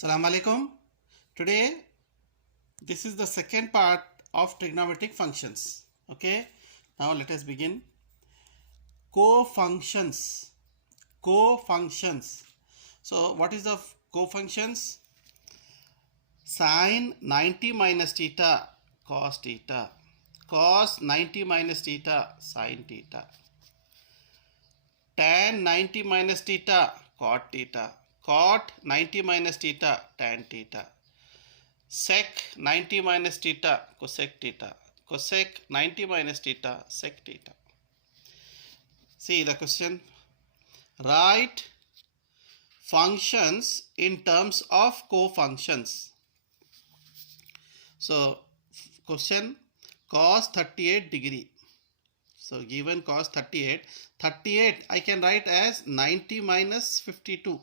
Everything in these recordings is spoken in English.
Assalamu alaikum. Today this is the second part of trigonometric functions. Okay, now let us begin. Co-functions. Co-functions. So what is the co-functions? Sin 90 minus theta cos theta, cos 90 minus theta sin theta, tan 90 minus theta cot theta, cot 90 minus theta tan theta, sec 90 minus theta cosec theta, cosec 90 minus theta sec theta. See the question. Write functions in terms of co-functions. So question, cos 38 degree. So given cos 38, 38 I can write as 90 minus 52.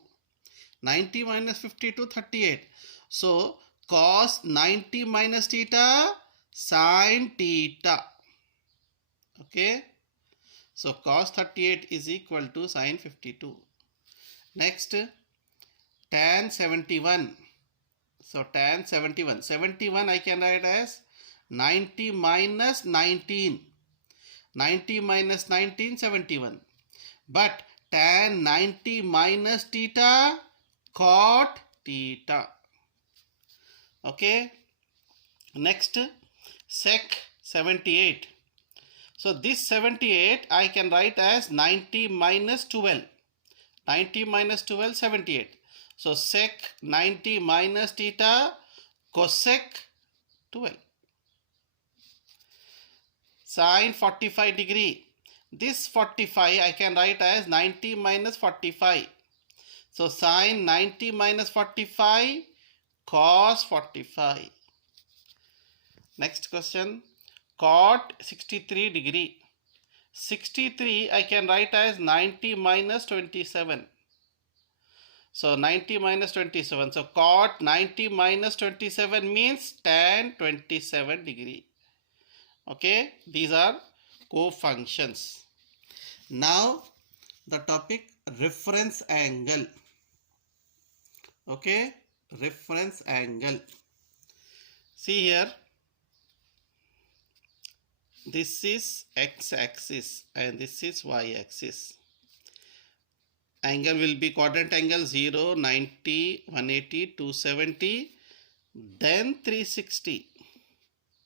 90 minus 52, 38. So cos 90 minus theta sin theta. Okay. So cos 38 is equal to sin 52. Next, tan 71. So tan 71. 71 I can write as 90 minus 19. 90 minus 19, 71. But tan 90 minus theta cot theta. Okay. Next, sec 78. So this 78 I can write as 90 minus 12. 90 minus 12, 78. So sec 90 minus theta cosec 12. Sin 45 degree. This 45 I can write as 90 minus 45. So sin 90 minus 45 cos 45. Next question. Cot 63 degree. 63 I can write as 90 minus 27. So 90 minus 27. So cot 90 minus 27 means tan 27 degree. Okay, these are co-functions. Now the topic reference angle. Okay, reference angle. See here, this is x-axis and this is y-axis. Angle will be quadrant angle 0, 90, 180, 270, then 360.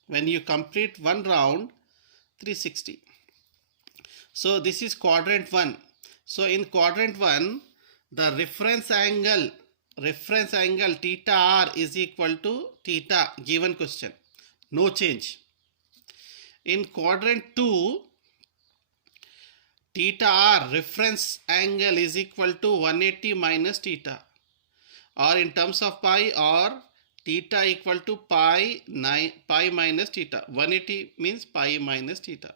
When you complete one round, 360. So this is quadrant 1. So in quadrant 1, the reference angle theta r is equal to theta, given question. No change. In quadrant 2, theta r reference angle is equal to 180 minus theta, or in terms of pi, or theta equal to pi minus theta. 180 means pi minus theta.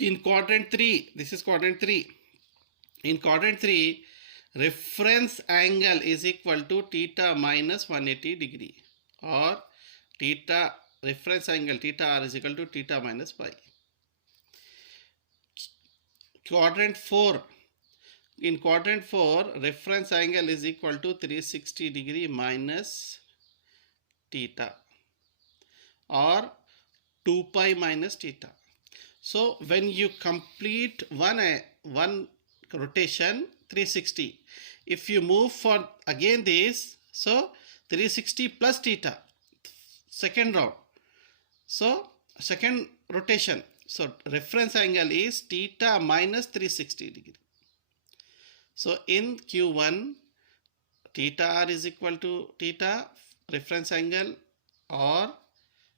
In quadrant 3, this is quadrant 3. In quadrant 3, reference angle is equal to theta minus 180 degree, or theta reference angle theta r is equal to theta minus pi. Quadrant 4. In quadrant 4, reference angle is equal to 360 degree minus theta, or 2 pi minus theta. So when you complete one rotation, 360. If you move for again this, so 360 plus theta, second round. So second rotation. So reference angle is theta minus 360 degree. So in Q1, theta r is equal to theta reference angle, or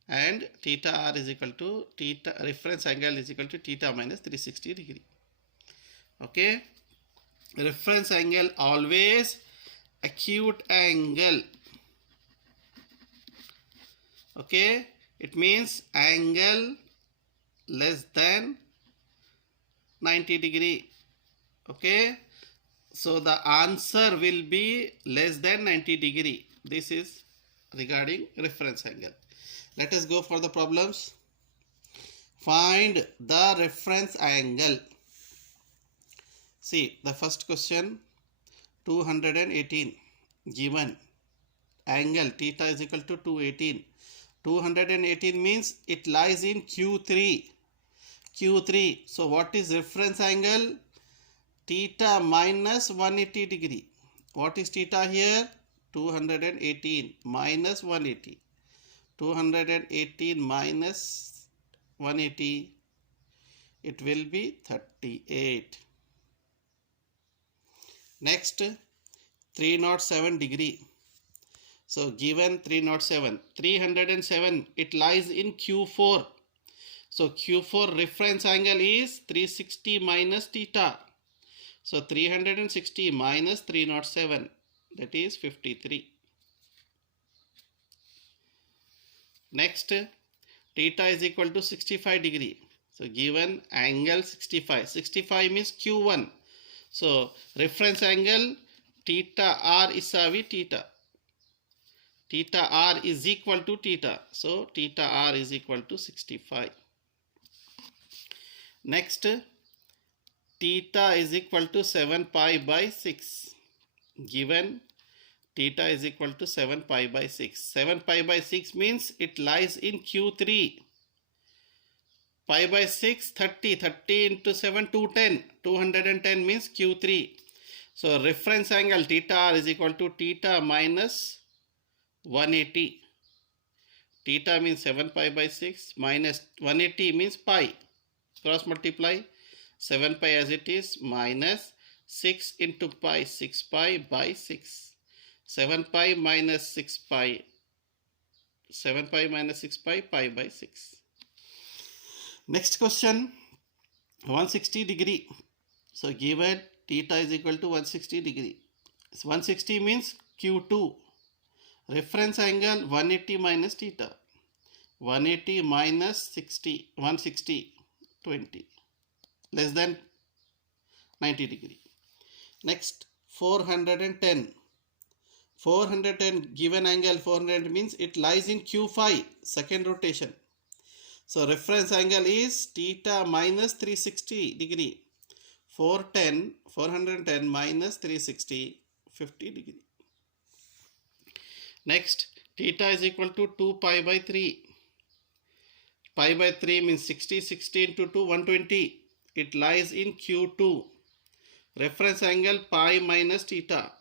and theta r is equal to theta reference angle is equal to theta minus 360 degree. Okay. Reference angle always acute angle. Okay. It means angle less than 90 degree. Okay. So the answer will be less than 90 degree. This is regarding reference angle. Let us go for the problems. Find the reference angle. See the first question, 218. given angle theta is equal to 218. 218 means it lies in Q3. Q3. So what is reference angle? Theta minus 180 degree. What is theta here? 218 minus 180. 218 minus 180. It will be 38. Next, 307 degree. So given 307, 307, it lies in Q4. So Q4 reference angle is 360 minus theta. So 360 minus 307, that is 53. Next, theta is equal to 65 degree. So given angle 65. 65 means Q1. So reference angle theta R is theta. Theta R is equal to theta. So theta R is equal to 65. Next, theta is equal to 7 pi by 6. Given theta is equal to 7 pi by 6. 7 pi by 6 means it lies in Q3. Pi by 6, 30. 30 into 7, 210. 210 means Q3. So reference angle theta R is equal to theta minus 180. Theta means 7 pi by 6 minus 180 means pi. Cross multiply 7 pi as it is minus 6 into pi, 6 pi by 6. 7 pi minus 6 pi. 7 pi minus 6 pi, pi by 6. Next question, 160 degree. So given theta is equal to 160 degree. So 160 means Q2. Reference angle 180 minus theta. 180 minus 60, 160, 20. Less than 90 degree. Next, 410. 410 given angle 400 means it lies in Q5, second rotation. So reference angle is theta minus 360 degree. 410 minus 360, 50 degree. Next, theta is equal to 2 pi by 3. Pi by 3 means 60, 60 into 2, 120. It lies in Q2. Reference angle pi minus theta.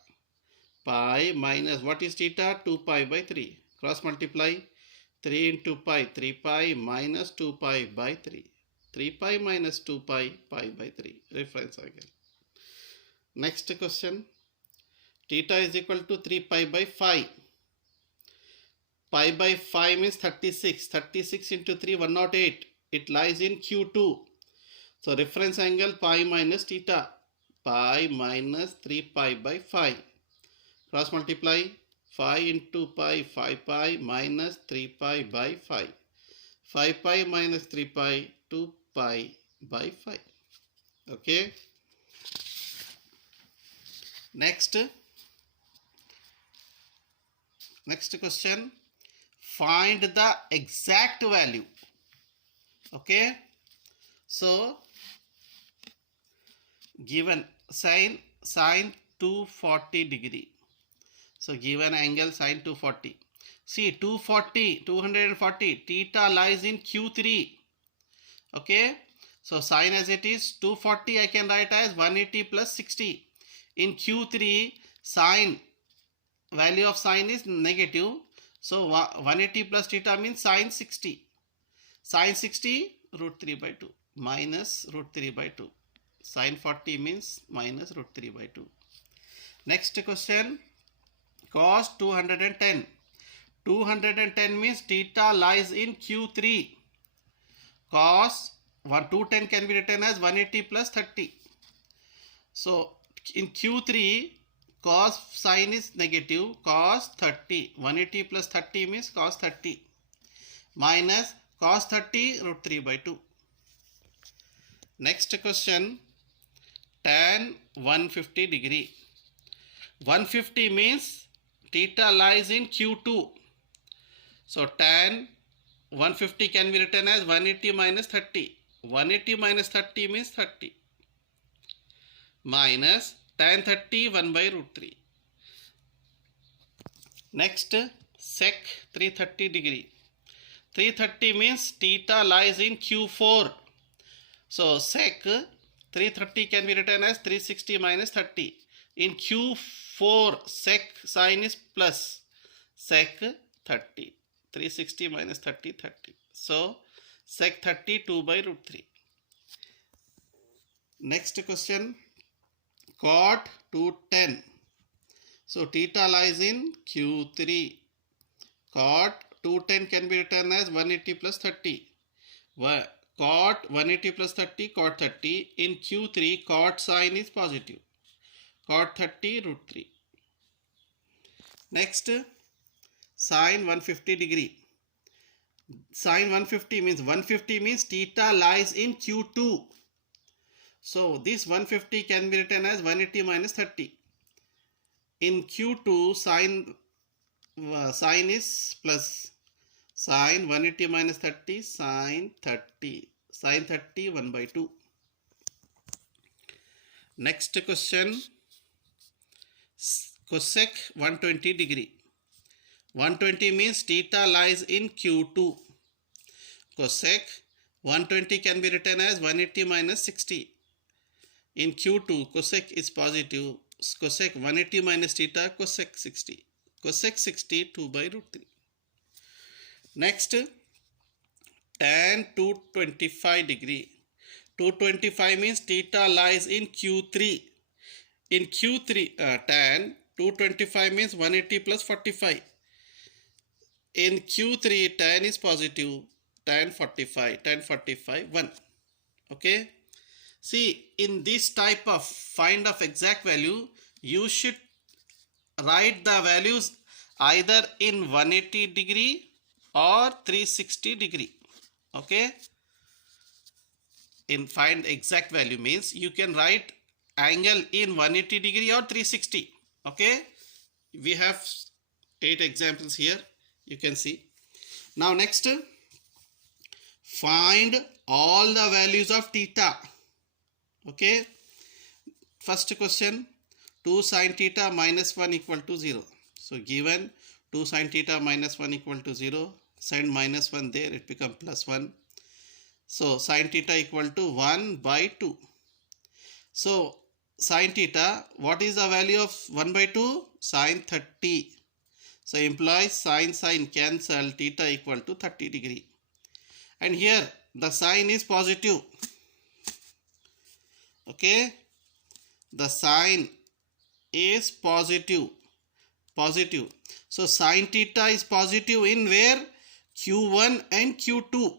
Pi minus, what is theta? 2 pi by 3. Cross multiply 3 into pi, 3 pi minus 2 pi by 3. 3 pi minus 2 pi, pi by 3. Reference angle. Next question. Theta is equal to 3 pi by 5. Pi by 5 means 36. 36 into 3, 108. It lies in Q2. So reference angle pi minus theta. Pi minus 3 pi by 5. Cross multiply 5 into pi, 5 pi minus 3 pi by 5. 5 pi minus 3 pi, 2 pi by 5. Okay. Next question. Find the exact value. Okay. So given sine 240 degree. So given angle sine 240. See 240, theta lies in Q3. Okay. So sine as it is 240 I can write as 180 plus 60. In Q3 sine, value of sine is negative. So 180 plus theta means sine 60. Sine 60 root 3 by 2 minus root 3 by 2. Sine 40 means minus root 3 by 2. Next question. Cos 210. 210 means theta lies in Q3. Cos 210 can be written as 180 plus 30. So in Q3 cos sine is negative, cos 30. 180 plus 30 means cos 30 minus cos 30 root 3 by 2. Next question. Tan 150 degree. 150 means theta lies in Q2. So tan 150 can be written as 180 minus 30. 180 minus 30 means 30 minus tan 30 1 by root 3. Next, sec 330 degree. 330 means theta lies in Q4. So sec 330 can be written as 360 minus 30. In Q4, sec sign is plus. Sec 30. 360 minus 30, 30. So sec 30, 2 by root 3. Next question, cot 210. So theta lies in Q3. Cot 210 can be written as 180 plus 30. Cot 180 plus 30, cot 30. In Q3, cot sign is positive. Cot 30 root 3. Next, sine 150 degree. Sine 150 means theta lies in Q2. So this 150 can be written as 180 minus 30. In Q2, sine is plus. Sine 180 minus 30, sine 30. Sine 30, 1 by 2. Next question, cosec 120 degree. 120 means theta lies in Q2. Cosec 120 can be written as 180 minus 60. In Q2, cosec is positive. Cosec 180 minus theta, cosec 60. Cosec 60, 2 by root 3. Next, tan 225 degree. 225 means theta lies in Q3. In Q3, tan 225 means 180 plus 45. In Q3, tan is positive. Tan 45, 1. Okay. See, in this type of find of exact value, you should write the values either in 180 degree or 360 degree. Okay. In find exact value means you can write angle in 180 degree or 360. Okay. We have 8 examples here. You can see. Now next, find all the values of theta. Okay. First question, 2 sin theta minus 1 equal to 0. So given 2 sin theta minus 1 equal to 0, send minus 1 there, it becomes plus 1. So sin theta equal to 1 by 2. So sin theta, what is the value of 1 by 2? Sin 30. So implies sin cancel, theta equal to 30 degree. And here the sign is positive. Okay. The sign is positive. So sin theta is positive in where? Q1 and Q2.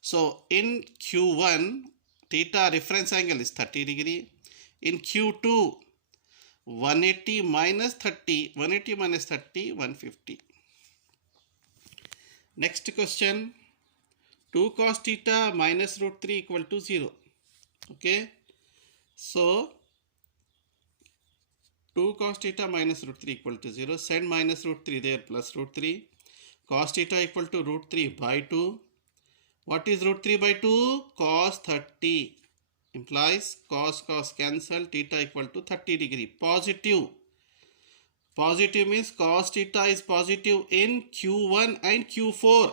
So in Q1, theta reference angle is 30 degree. In Q2, 180 minus 30, 150. Next question, 2 cos theta minus root 3 equal to 0. Okay. So 2 cos theta minus root 3 equal to 0. Send minus root 3 there, plus root 3. Cos theta equal to root 3 by 2. What is root 3 by 2? Cos 30. Implies cos cancel, theta equal to 30 degree. Positive. Positive means cos theta is positive in Q1 and Q4.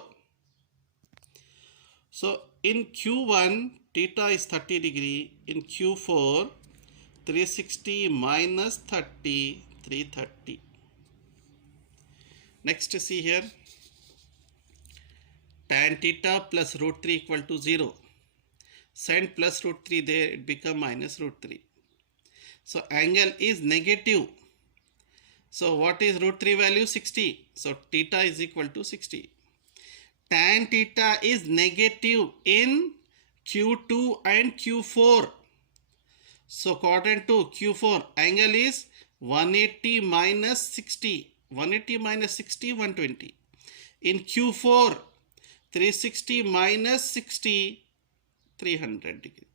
So in Q1, theta is 30 degree. In Q4, 360 minus 30, 330. Next, see here. Tan theta plus root 3 equal to 0. Send plus root 3 there, it become minus root 3. So angle is negative. So what is root 3 value? 60. So theta is equal to 60. Tan theta is negative in Q2 and Q4. So quadrant 2, Q4, angle is 180 minus 60. 180 minus 60, 120. In Q4, 360 minus 60, 300 degree.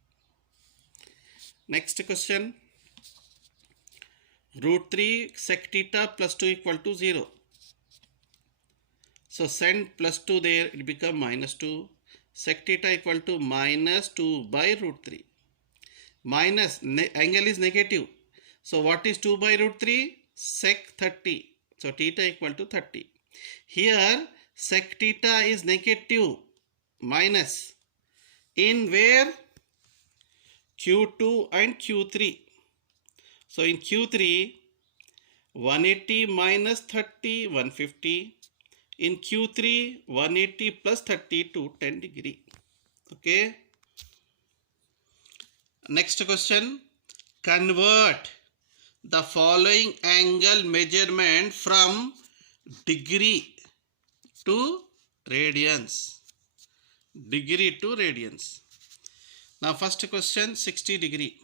Next question. Root 3 sec theta plus 2 equal to 0. So send plus 2 there, it become minus 2. Sec theta equal to minus 2 by root 3. Minus, angle is negative. So what is 2 by root 3? Sec 30. So theta equal to 30. Here sec theta is negative minus in where? Q2 and Q3. So in Q3, 180 minus 30, 150. In Q3, 180 plus 30 to 10 degree. Okay. Next question. Convert the following angle measurement from degree to radians. Degree to radians. Now first question, 60 degree.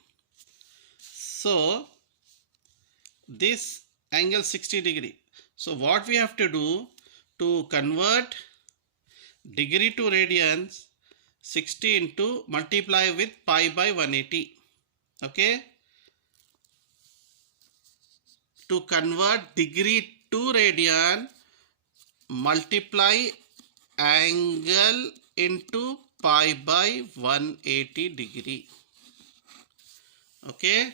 So this angle 60 degree. So what we have to do to convert degree to radians, 60 into multiply with pi by 180. Okay. To convert degree to radian, multiply angle into pi by 180 degree. Okay.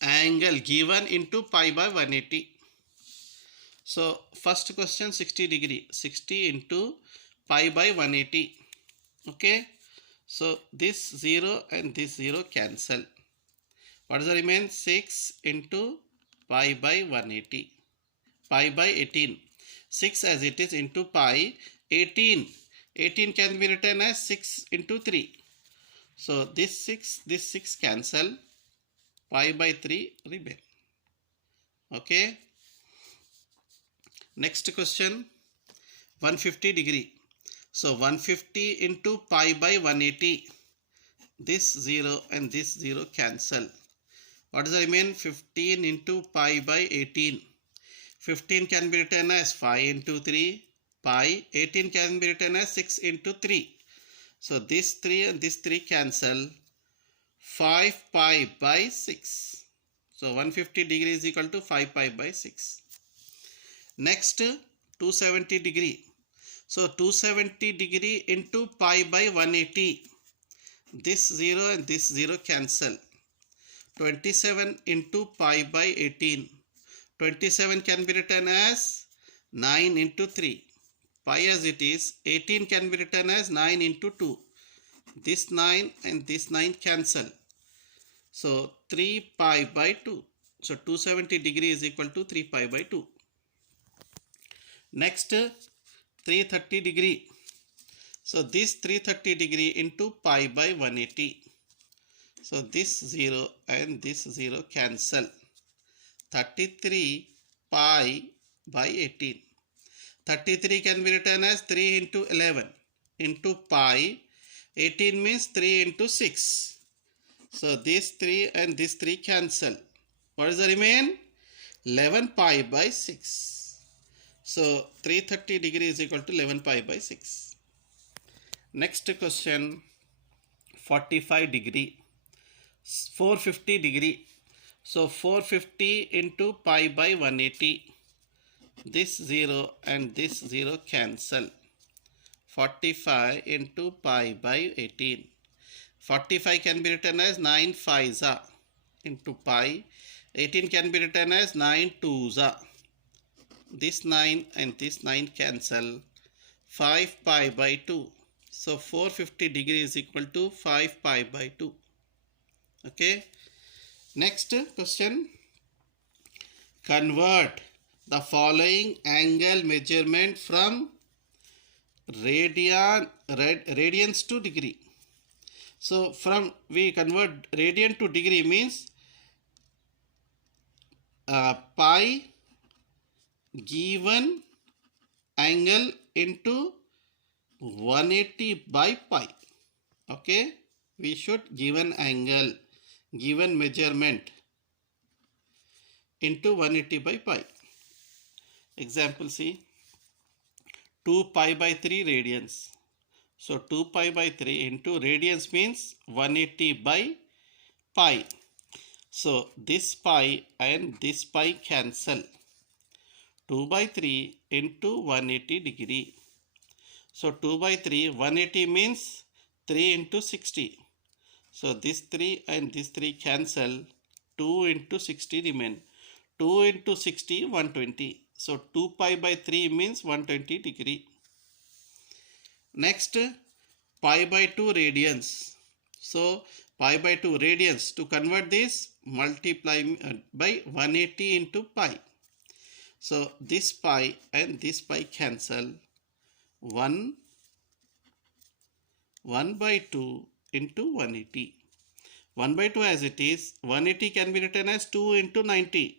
Angle given into pi by 180. So first question, 60 degree. 60 into pi by 180. Okay. So this 0 and this 0 cancel. What does the remain? 6 into pi by 180. Pi by 18. 6 as it is into pi. 18. 18 can be written as 6 into 3. So this 6 cancel. Pi by 3 remain. Okay. Next question. 150 degree. So 150 into pi by 180. This 0 and this 0 cancel. What does the remain? 15 into pi by 18. 15 can be written as 5 into 3 pi. 18 can be written as 6 into 3. So this 3 and this 3 cancel. 5 pi by 6. So 150 degree is equal to 5 pi by 6. Next 270 degree. So 270 degree into pi by 180. This 0 and this 0 cancel. 27 into pi by 18. 27 can be written as 9 into 3. Pi as it is. 18 can be written as 9 into 2. This 9 and this 9 cancel. So 3 pi by 2. So 270 degree is equal to 3 pi by 2. Next 330 degree. So this 330 degree into pi by 180. So this 0 and this 0 cancel. 33 pi by 18. 33 can be written as 3 into 11 into pi. 18 means 3 into 6. So this 3 and this 3 cancel. What is the remain? 11 pi by 6. So 330 degree is equal to 11 pi by 6. Next question, 45 degree. 450 degree. So 450 into pi by 180. This 0 and this 0 cancel. 45 into pi by 18. 45 can be written as 9 5s into pi. 18 can be written as 9 2s. This 9 and this 9 cancel. 5 pi by 2. So 450 degree is equal to 5 pi by 2. Okay. Next question. Convert the following angle measurement from radians to degree. So from we convert radian to degree means pi given angle into 180 by pi. Okay, we should given angle, given measurement into 180 by pi. Example C, 2 pi by 3 radians. So 2 pi by 3 into radians means 180 by pi. So this pi and this pi cancel. 2 by 3 into 180 degree. So 2 by 3, 180 means 3 into 60. So this 3 and this 3 cancel. 2 into 60 remain. 2 into 60, 120. So 2 pi by 3 means 120 degree. Next, pi by 2 radians. So pi by 2 radians. To convert this, multiply by 180 into pi. So this pi and this pi cancel. 1 by 2 into 180. 1 by 2 as it is. 180 can be written as 2 into 90.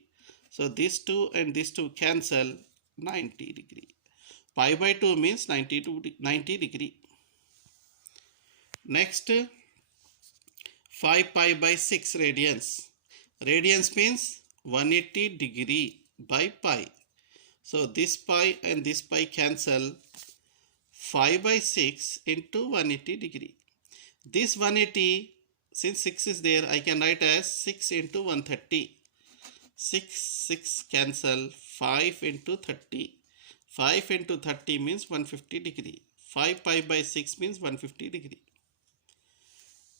So this 2 and this 2 cancel, 90 degree. Pi by 2 means 90 degree. Next, 5 pi by 6 radians. Radians means 180 degree by pi. So this pi and this pi cancel, 5 by 6 into 180 degree. This 180, since 6 is there, I can write as 6 into 130. 6 cancel, 5 into 30. 5 into 30 means 150 degree. 5 pi by 6 means 150 degree.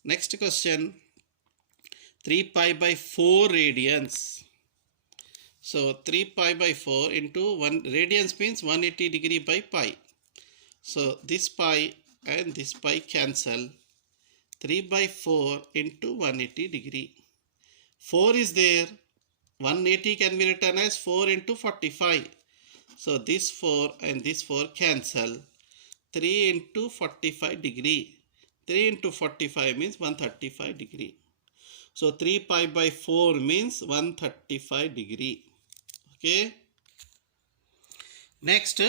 Next question, 3 pi by 4 radians. So 3 pi by 4 into 1 radians means 180 degree by pi. So this pi and this pi cancel. 3 by 4 into 180 degree. 4 is there. 180 can be written as 4 into 45. So this 4 and this 4 cancel. 3 into 45 degree. 3 into 45 means 135 degree. So 3 pi by 4 means 135 degree. Okay. Next,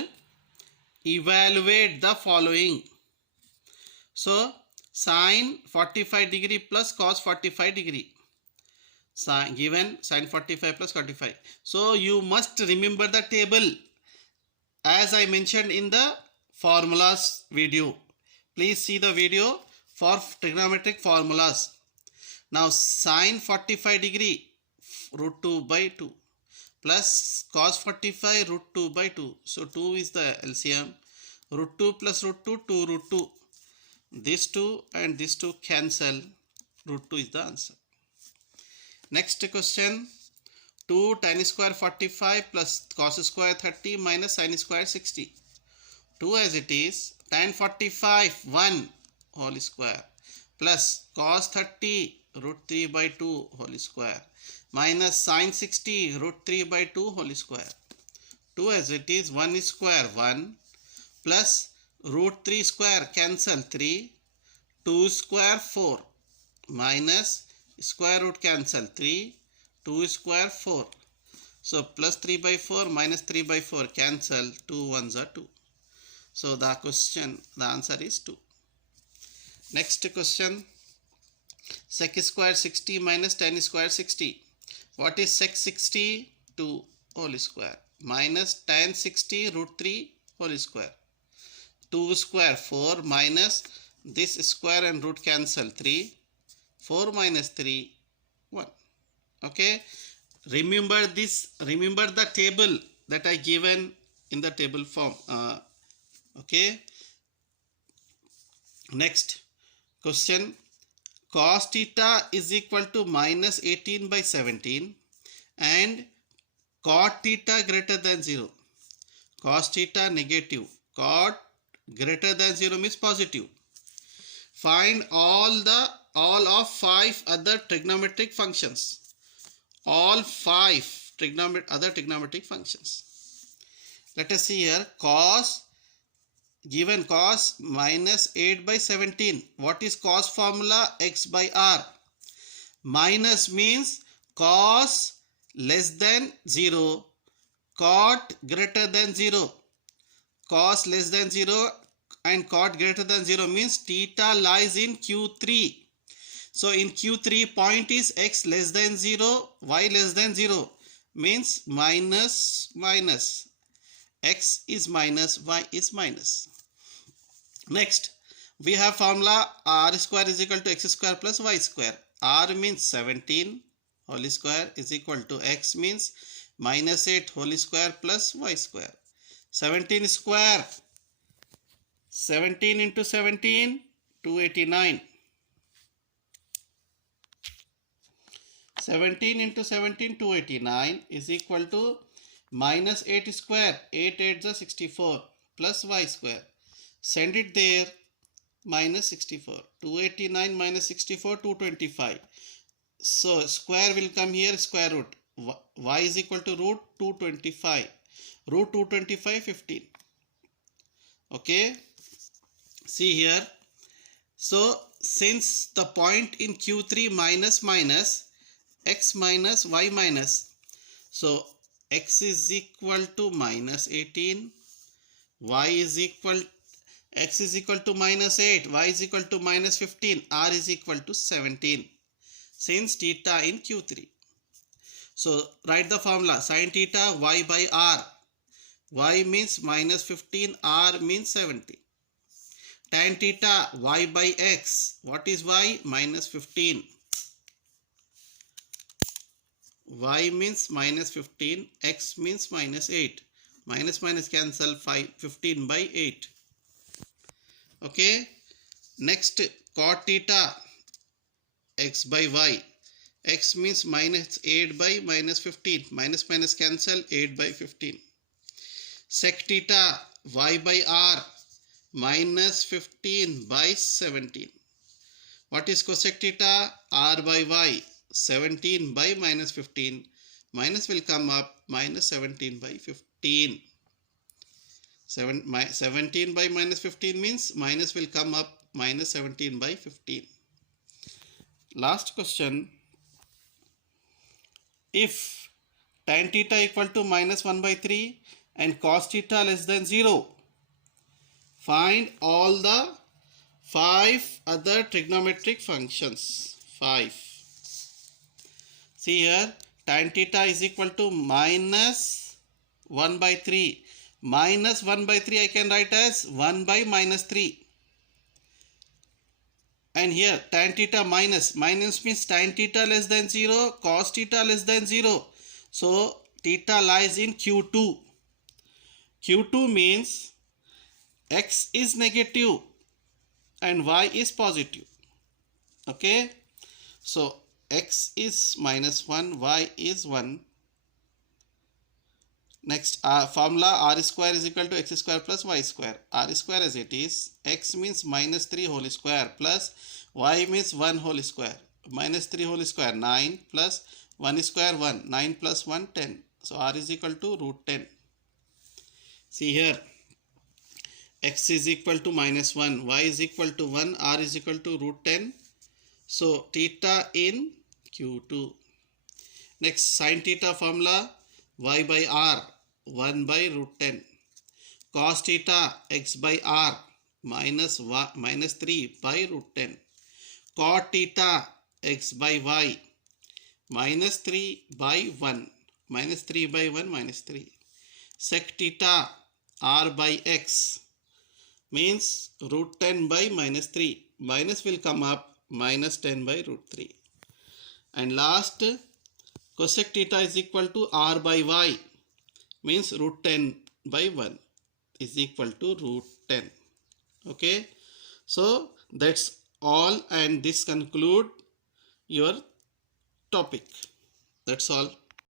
evaluate the following. So sine 45 degree plus cos 45 degree. Given sine 45 plus 45. So you must remember the table as I mentioned in the formulas video. Please see the video for trigonometric formulas. Now sine 45 degree root 2 by 2 plus cos 45 root 2 by 2. So 2 is the LCM. Root 2 plus root 2, 2 root 2. This 2 and this 2 cancel. Root 2 is the answer. Next question, 2 tan square 45 plus cos square 30 minus sin square 60. 2 as it is, tan 45 1 whole square plus cos 30 root 3 by 2 whole square minus sin 60 root 3 by 2 whole square. 2 as it is, 1 square 1 plus root 3 square cancel 3, 2 square 4 minus square root cancel 3, 2 square 4. So plus 3 by 4 minus 3 by 4 cancel, 2 ones are 2. So the answer is 2. Next question, sec square 60 minus tan square 60. What is sec 60? 2 whole square minus tan 60 root 3 whole square. 2 square 4 minus this square and root cancel 3. 4 minus 3, 1. Okay. Remember this. Remember the table that I given in the table form. Okay. Next question. Cos theta is equal to minus 18 by 17 and cot theta greater than 0. Cos theta negative. Cot greater than 0 means positive. Find all of 5 other trigonometric functions. All 5 other trigonometric functions. Let us see here. Given cos minus 8 by 17. What is cos formula? X by R. Minus means cos less than 0. Cot greater than 0. Cos less than 0 and cot greater than 0 means theta lies in Q3. So in Q3 point is x less than 0, y less than 0 means minus. X is minus, y is minus. Next, we have formula r square is equal to x square plus y square. R means 17 whole square is equal to x means minus 8 whole square plus y square. 17 square. 17 into 17, 289. 17 into 17, 289 is equal to minus 8 square, 8 8 is 64 plus y square. Send it there, minus 64. 289 minus 64, 225. So square will come here, square root. Y is equal to root 225. Root 225, 15. Okay. See here. So since the point in Q3 minus minus, x minus y minus, so x is equal to minus 18, y is equal, x is equal to minus 8, y is equal to minus 15, r is equal to 17 since theta in Q3. So write the formula, sin theta y by r. Y means minus 15, r means 17. Tan theta y by x. What is y? Minus 15. Y means minus 15, x means minus 8. Minus minus cancel, 15 by 8. Okay. Next, cot theta x by y. X means minus 8 by minus 15. Minus minus cancel, 8 by 15. Sec theta y by r. Minus 15 by 17. What is cosec theta? R by y. 17 by minus 15. Minus will come up, minus 17 by 15. 17 by minus 15 means minus will come up, minus 17 by 15. Last question. If tan theta equal to minus 1 by 3 and cos theta less than 0, find all the 5 other trigonometric functions. 5. See here, tan theta is equal to minus 1 by 3. Minus 1 by 3 I can write as 1 by minus 3. And here tan theta minus means tan theta less than 0, cos theta less than 0. So theta lies in Q2. Q2 means x is negative and y is positive. Okay. So x is minus 1, y is 1. Next, formula r square is equal to x square plus y square. R square as it is. X means minus 3 whole square plus y means 1 whole square. Minus 3 whole square 9 plus 1 square 1. 9 plus 1 10. So r is equal to root 10. See here. X is equal to minus 1. Y is equal to 1. R is equal to root 10. So theta in Q2. Next, sin theta formula. Y by r, 1 by root 10. Cos theta, x by r, minus 3 by root 10. Cot theta, x by y, minus 3 by 1. Minus 3 by 1, minus 3. Sec theta, r by x, means root 10 by minus 3. Minus will come up, minus 10 by root 3. And last, cosec theta is equal to r by y, means root 10 by 1 is equal to root 10. Okay. So that's all, and this conclude your topic. That's all.